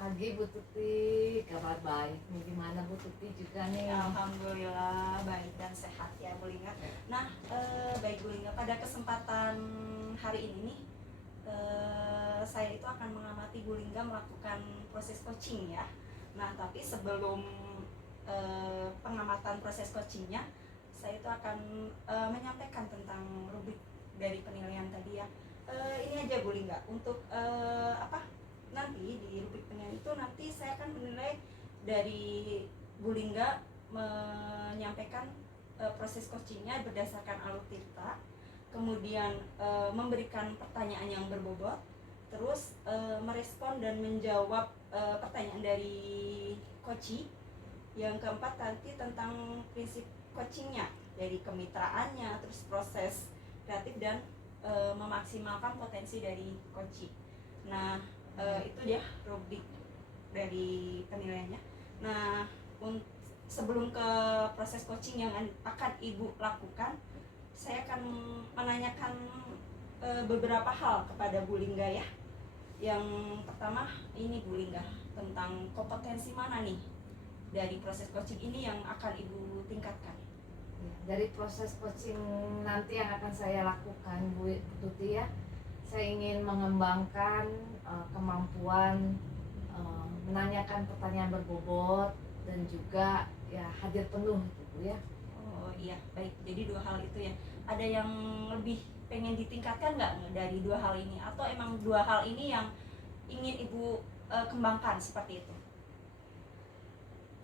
Pagi Bu Tuti, kabar baik nih, gimana Bu Tuti juga nih? Alhamdulillah baik dan sehat ya Bu Lingga. Nah, baik Bu Lingga, pada kesempatan hari ini nih saya itu akan mengamati Bu Lingga melakukan proses coaching ya. Nah, tapi sebelum pengamatan proses coachingnya, saya itu akan menyampaikan tentang rubrik dari penilaian tadi ya. Ini aja Bu Lingga, untuk nanti di rubrik penilaian itu nanti saya akan menilai dari Bu Lingga menyampaikan proses coachingnya berdasarkan alur cerita, kemudian memberikan pertanyaan yang berbobot, terus merespon dan menjawab pertanyaan dari coachee. Yang keempat nanti tentang prinsip coachingnya, dari kemitraannya, terus proses kreatif dan memaksimalkan potensi dari coachee. Nah, itu dia rubrik dari penilaiannya. Nah, sebelum ke proses coaching yang akan Ibu lakukan, saya akan menanyakan beberapa hal kepada Bu Lingga ya. Yang pertama ini Bu Lingga, tentang kompetensi mana nih dari proses coaching ini yang akan Ibu tingkatkan? Dari proses coaching nanti yang akan saya lakukan Bu Tuti ya, saya ingin mengembangkan kemampuan menanyakan pertanyaan berbobot dan juga ya hadir penuh gitu Bu ya. Oh iya, baik. Jadi dua hal itu ya. Ada yang lebih pengen ditingkatkan nggak dari dua hal ini? Atau emang dua hal ini yang ingin Ibu kembangkan seperti itu?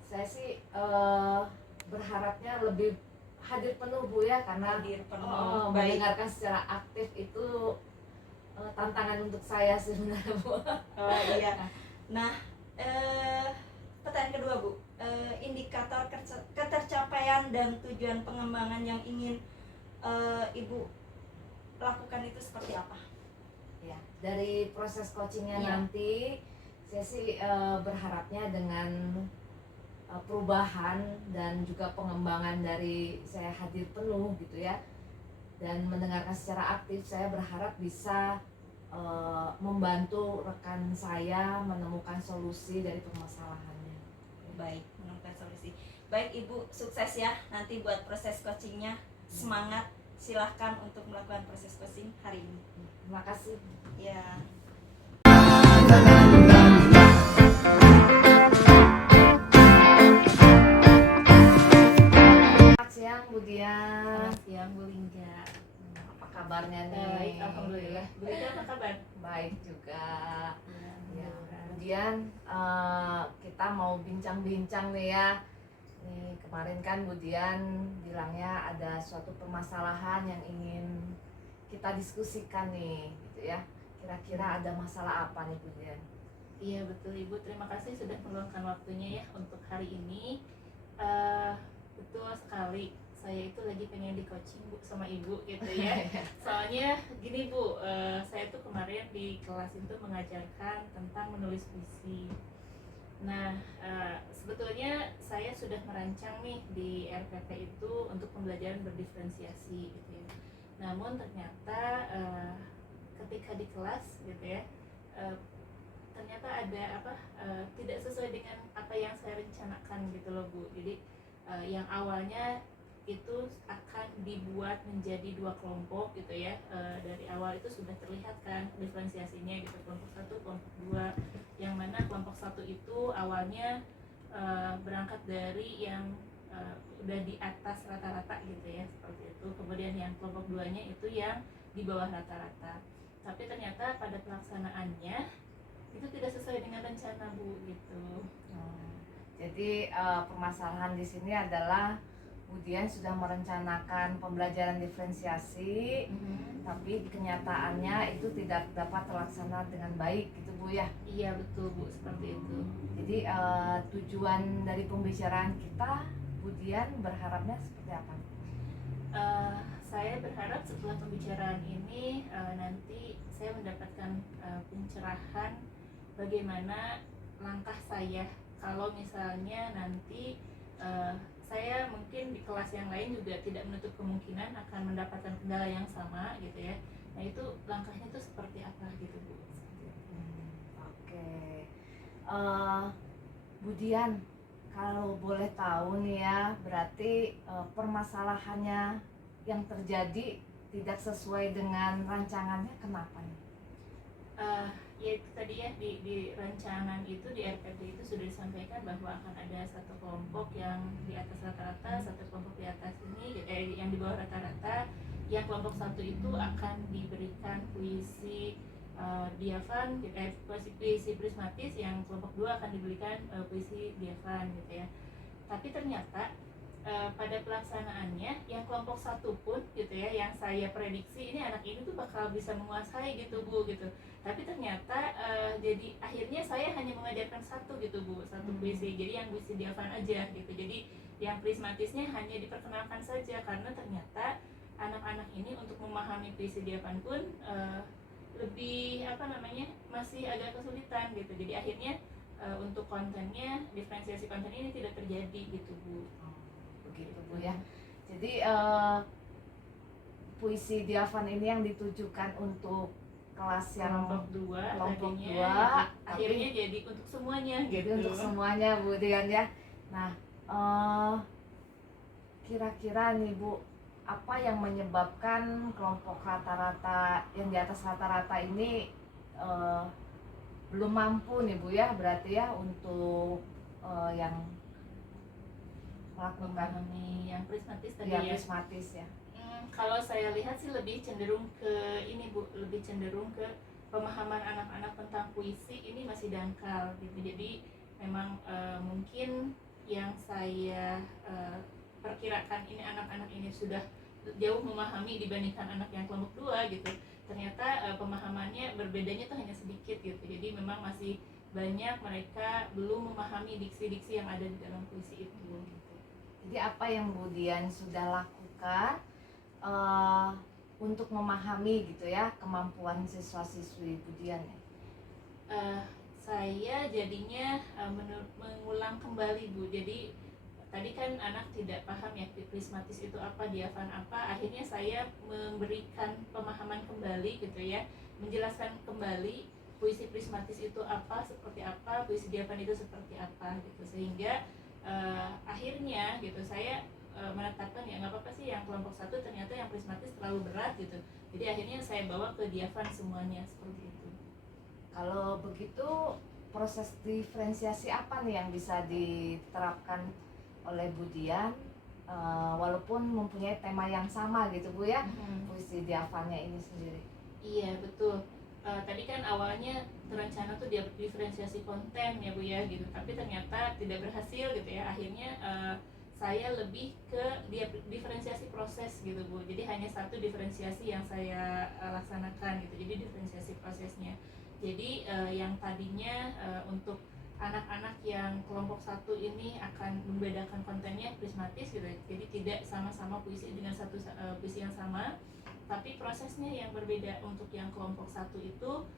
Saya sih berharapnya lebih hadir penuh Bu ya, karena Hadir penuh. Baik. mendengarkan secara aktif itu tantangan untuk saya sebenarnya Bu. Oh iya. Nah, pertanyaan kedua Bu, indikator ketercapaian dan tujuan pengembangan yang ingin Ibu lakukan itu seperti apa? Ya, dari proses coachingnya Iya. nanti saya sih berharapnya dengan perubahan dan juga pengembangan dari saya hadir penuh gitu ya, dan mendengarkan secara aktif, saya berharap bisa membantu rekan saya menemukan solusi dari permasalahannya. Baik, menemukan solusi. Baik Ibu, sukses ya nanti buat proses coachingnya. Semangat, silahkan untuk melakukan proses coaching hari ini. Terima kasih. Ya. Selamat siang Bu Dian. Selamat siang Bu Lingga. Apa kabarnya nih? Baik, alhamdulillah. Bu Lingga apa kabar? Baik juga. Ya, alhamdulillah. kemudian kita mau bincang-bincang nih ya. Nih kemarin kan Bu Dian bilangnya ada suatu permasalahan yang ingin kita diskusikan nih, gitu ya. Kira-kira ada masalah apa nih Bu Dian? Iya betul Ibu, terima kasih sudah meluangkan waktunya ya untuk hari ini. Betul sekali, saya itu lagi pengen di coaching Bu sama Ibu gitu ya. Soalnya gini Bu, saya tuh kemarin di kelas itu mengajarkan tentang menulis puisi. Nah, sebetulnya saya sudah merancang nih di RPP itu untuk pembelajaran berdiferensiasi gitu ya. Namun ternyata ketika di kelas gitu ya, ternyata ada tidak sesuai dengan apa yang saya rencanakan gitu loh Bu. Jadi yang awalnya itu akan dibuat menjadi dua kelompok gitu ya, dari awal itu sudah terlihat kan diferensiasinya gitu, kelompok 1, kelompok 2, yang mana kelompok 1 itu awalnya berangkat dari yang udah di atas rata-rata gitu ya, seperti itu. Kemudian yang kelompok 2-nya itu yang di bawah rata-rata, tapi ternyata pada pelaksanaannya itu tidak sesuai dengan rencana Bu gitu. Jadi permasalahan di sini adalah Bu Dian sudah merencanakan pembelajaran diferensiasi, tapi kenyataannya itu tidak dapat terlaksana dengan baik gitu Bu ya. Iya betul Bu, seperti itu. Jadi tujuan dari pembicaraan kita, Bu Dian berharapnya seperti apa? Saya berharap setelah pembicaraan ini nanti saya mendapatkan pencerahan bagaimana langkah saya kalau misalnya nanti saya mungkin di kelas yang lain juga tidak menutup kemungkinan akan mendapatkan kendala yang sama gitu ya. Nah itu langkahnya itu seperti apa gitu Bu? Oke. Eh, Budian, kalau boleh tahu nih ya, berarti permasalahannya yang terjadi tidak sesuai dengan rancangannya, kenapa nih? Ya itu tadi ya, di rancangan itu, di RPP itu sudah disampaikan bahwa akan ada satu kelompok yang di atas rata-rata, satu kelompok di atas ini, yang di bawah rata-rata. Yang kelompok satu itu akan diberikan puisi diafan, puisi prismatis. Yang kelompok dua akan diberikan puisi diafan gitu ya. Tapi ternyata pada pelaksanaannya yang kelompok satu pun gitu ya, yang saya prediksi ini anak ini tuh bakal bisa menguasai gitu Bu gitu, tapi ternyata jadi akhirnya saya hanya mengajarkan satu gitu Bu, satu puisi, jadi yang puisi diafan aja gitu. Jadi yang prismatisnya hanya diperkenalkan saja, karena ternyata anak-anak ini untuk memahami puisi diafan pun lebih masih agak kesulitan gitu. Jadi akhirnya untuk kontennya, diferensiasi konten ini tidak terjadi gitu Bu. Begitu Bu ya. Jadi puisi diafan ini yang ditujukan untuk kelas yang kelompok 2 kelompok tadinya, 2, akhirnya jadi untuk semuanya jadi gitu. untuk semuanya Bu Dian ya. Nah, kira-kira nih Bu, apa yang menyebabkan kelompok rata-rata yang di atas rata-rata ini belum mampu nih Bu ya, berarti ya untuk yang melakukan memahami yang prismatis tadi yang ya. prismatis ya. Kalau saya lihat sih lebih cenderung ke ini Bu, lebih cenderung ke pemahaman anak-anak tentang puisi ini masih dangkal gitu. Jadi memang mungkin yang saya perkirakan ini anak-anak ini sudah jauh memahami dibandingkan anak yang kelompok 2 gitu. Ternyata pemahamannya berbedanya tuh hanya sedikit gitu. Jadi memang masih banyak mereka belum memahami diksi-diksi yang ada di dalam puisi itu gitu. Jadi apa yang Budian sudah lakukan untuk memahami gitu ya kemampuan siswa-siswi Budian ya? Saya jadinya mengulang kembali Bu. Jadi tadi kan anak tidak paham ya prismatis itu apa, diafan apa. Akhirnya saya memberikan pemahaman kembali gitu ya, menjelaskan kembali puisi prismatis itu apa, seperti apa, puisi diafan itu seperti apa gitu. Sehingga akhirnya gitu saya menetapkan ya nggak apa-apa sih yang kelompok satu ternyata yang prismatis terlalu berat gitu. Jadi akhirnya saya bawa ke diafan semuanya seperti itu. Kalau begitu proses diferensiasi apa nih yang bisa diterapkan oleh Budian walaupun mempunyai tema yang sama gitu Bu ya, puisi diafannya ini sendiri? Iya betul. Tadi kan awalnya terencana tuh dia diferensiasi konten ya Bu ya gitu, tapi ternyata tidak berhasil gitu ya. Akhirnya saya lebih ke diferensiasi proses gitu Bu. Jadi hanya satu diferensiasi yang saya laksanakan gitu. Jadi diferensiasi prosesnya. Jadi yang tadinya untuk anak-anak yang kelompok satu ini akan membedakan kontennya prismatis gitu. Jadi tidak sama-sama puisi dengan satu puisi yang sama, tapi prosesnya yang berbeda. Untuk yang kelompok satu itu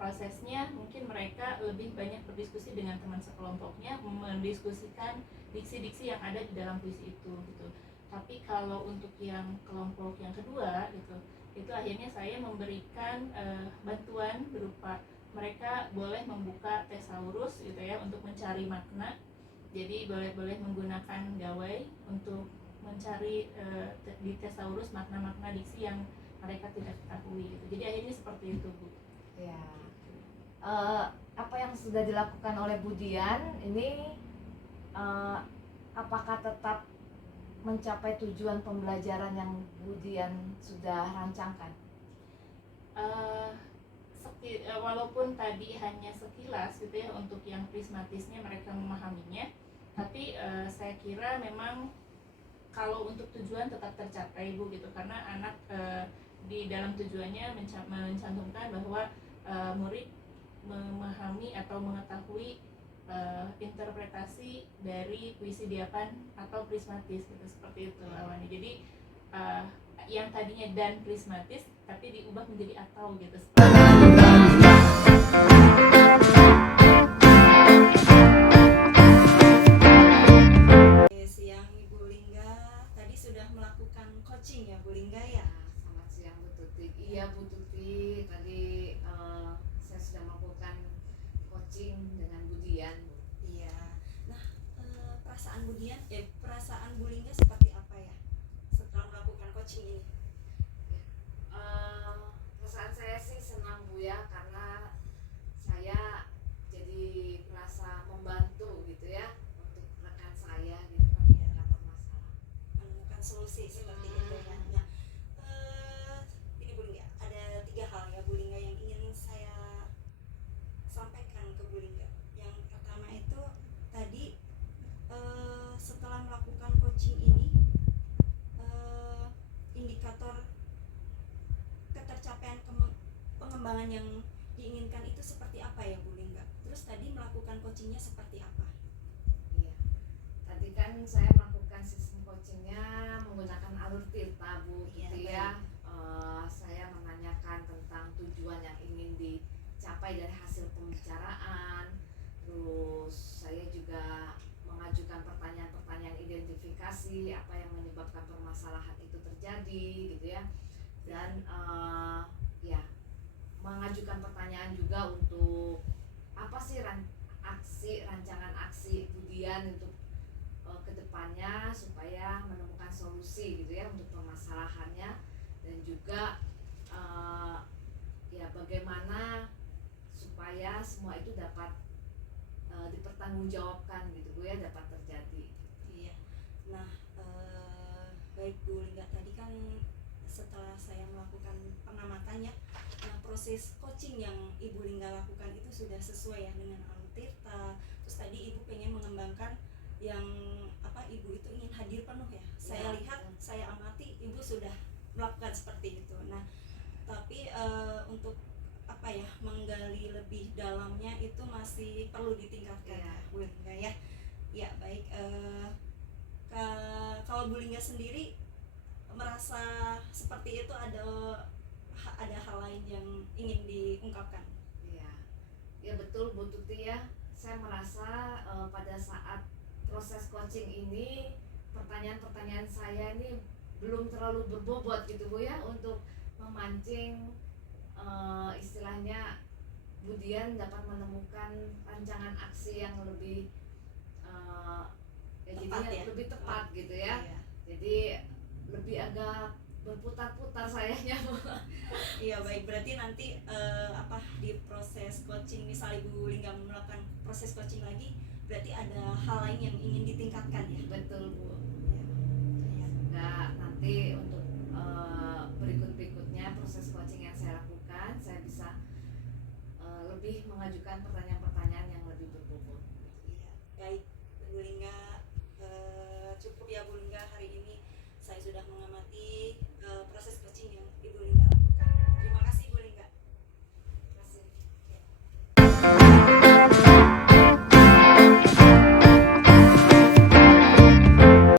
prosesnya mungkin mereka lebih banyak berdiskusi dengan teman sekelompoknya, mendiskusikan diksi-diksi yang ada di dalam puisi itu gitu. Tapi kalau untuk yang kelompok yang kedua gitu, itu akhirnya saya memberikan bantuan berupa mereka boleh membuka thesaurus gitu ya untuk mencari makna. Jadi boleh menggunakan gawai untuk mencari di thesaurus makna-makna diksi yang mereka tidak ketahui gitu. Jadi akhirnya seperti itu Bu. Ya. Apa yang sudah dilakukan oleh Budian ini apakah tetap mencapai tujuan pembelajaran yang Budian sudah rancangkan? Walaupun tadi hanya sekilas gitu ya untuk yang prismatisnya mereka memahaminya, tapi saya kira memang kalau untuk tujuan tetap tercapai Bu gitu, karena anak di dalam tujuannya mencantumkan bahwa murid memahami atau mengetahui interpretasi dari puisi diafan atau prismatis gitu, seperti itu awalnya. Jadi yang tadinya dan prismatis tapi diubah menjadi atau gitu. Siang Ibu Lingga, tadi sudah melakukan coaching ya Bu Lingga ya? Selamat siang Bu Tuti. Iya Bu Tuti, tadi saya sudah melakukan coaching dengan Bu perasaan Bu Lingga seperti apa ya setelah melakukan coaching ini? Perasaan saya sih senang Bu ya, karena saya jadi merasa membantu gitu ya untuk rekan saya gitu menyelesaikan masalah. Menemukan solusi seperti itu ya. Nah, ini Bu Lingga, ada 3 hal ya Bu Lingga yang ingin saya sampaikan ke Bu Lingga. Yang pertama itu tadi setelah melakukan coaching ini, indikator ketercapaian pengembangan yang diinginkan itu seperti apa ya Bu Lingga? Terus tadi melakukan coachingnya seperti apa? Iya. Tadi kan saya melakukan sistem coachingnya menggunakan alur tirta Bu Iya, gitu ya. Saya menanyakan tentang tujuan yang ingin dicapai dari hasil pembicaraan. Terus saya juga mengajukan pertanyaan-pertanyaan identifikasi apa yang menyebabkan permasalahan itu terjadi gitu ya. Dan ya mengajukan pertanyaan juga untuk apa sih rancangan aksi Budian untuk kedepannya supaya menemukan solusi gitu ya untuk permasalahannya, dan juga ya bagaimana supaya semua itu dapat dipertanggungjawabkan gitu Bu ya, dapat terjadi. Iya. Nah, baik Bu Lingga, tadi kan setelah saya melakukan pengamatannya, nah proses coaching yang Ibu Lingga lakukan itu sudah sesuai ya dengan alur tirta. Terus tadi Ibu pengen mengembangkan yang Ibu itu ingin hadir penuh ya. Saya lihat, saya amati Ibu sudah melakukan seperti itu. Nah, tapi untuk menggali lebih dalamnya itu masih perlu ditingkatkan ya Bu Lingga ya. Ya baik, kalau Bu Lingga sendiri merasa seperti itu ada hal lain yang ingin diungkapkan? Ya betul Bu Tuti ya. Saya merasa pada saat proses coaching ini pertanyaan-pertanyaan saya ini belum terlalu berbobot gitu Bu ya, untuk memancing istilahnya Budian dapat menemukan rancangan aksi yang lebih lebih tepat gitu ya. Iya. Jadi lebih agak berputar-putar sayanya Bu. Iya baik, berarti nanti di proses coaching, misal Ibu Lingga melakukan proses coaching lagi, berarti ada hal lain yang ingin ditingkatkan ya? Betul Bu. Ya. Nah, nanti untuk berikutnya proses coaching yang saya lakukan, saya bisa lebih mengajukan pertanyaan-pertanyaan yang lebih berbobot. Iya, baik Bu Lingga, cukup ya Bu Lingga, hari ini saya sudah mengamati proses coaching yang